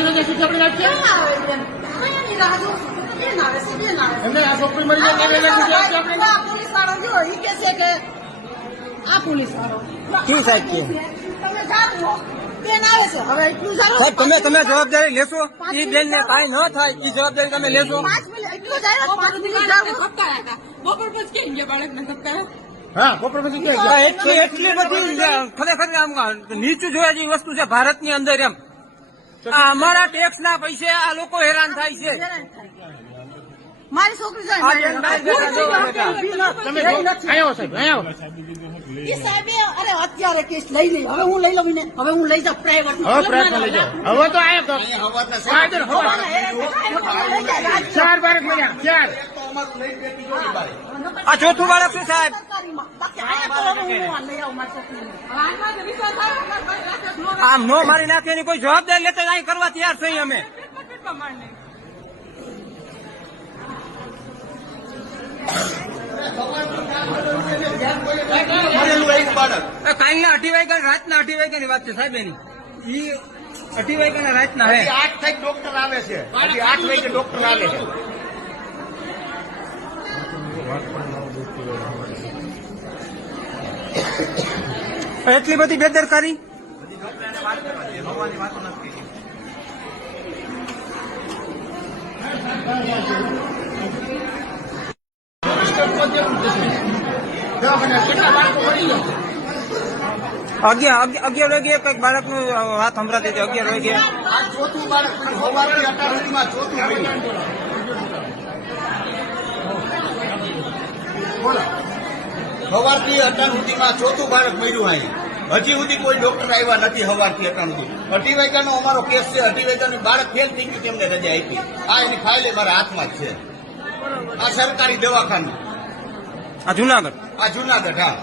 3 વાગ્યા સુધી આપણે રાખીએ એમને આ છોકરી મળી જાય 3 વાગ્યા સુધી રાખીએ આપણે પોલીસ વાળો જો ઈ કે છે કે આ પોલીસ વાળો શું સાહેબ કે તમે જાઓ બેન આવે છે હવે એટલું જાણો સાહેબ તમે જવાબદારી લેશો એ બેન ને કાંઈ ન થાય એ જવાબદારી તમે લેશો 5 મિનિટ એટલું જાય 5 મિનિટ જાઓ બપોર પછી કેમ ગયા બાળકને ધક્કા હા બપોર પછી ક્યાં એટલી બધી ખરેખર આમ નીચું જોયા જેવી વસ્તુ છે ભારતની અંદર એમ આ અમારા ટેક્સ ના પૈસે આ લોકો હેરાન થાય છે મારી છોકરી જાય તમે આવ્યો સાહેબ આવ્યો ઈ સાહેબે અરે અત્યારે કેસ લઈ લઈ હવે હું લઈ લઉં ને હવે હું લઈ જાઉં પ્રાઇવેટ હવે પ્રયત્ન લઈ જાઓ હવે તો આવ્યો તો 4 બાળક મળ્યા 4 આ ચોથું બાળક છે સાહેબ આમ નો મારી નાખે એની કોઈ જવાબદારી લેતા અહીં કરવા તૈયાર થઈ અમે કાલના 8 વાગ્યા રાતના 8 વાગ્યા ની વાત છે સાહેબ એની ઈ 8 વાગ્યા રાતના હે 8 થઈ ડોક્ટર આવે છે હજી 8 વાગે ડોક્ટર આવે છે એટલી બધી બેદરકારી કેટલા બાળકો મળી ગયા 11 વાગે કઈક બાળક નું વાત સંભળાતી હતી 11 વાગે આ ચોથું બાળક સવારથી 18 સુધીમાં ચોથું મળ્યું બોલો સવારથી 18 સુધીમાં ચોથું બાળક મળ્યું અહીં હજી સુધી કોઈ ડોક્ટર આવ્યા નથી સવારથી 18 સુધી 2:30 વાગ્યાનો અમારો કેસ છે 2:30 વાગ્યાનું બાળક ફેલ થઈ ગયું તેમને રજા આપી આ એની ફાઇલ મારા હાથમાં જ છે આ સરકારી દવાખાનું આ જુનાગઢ હા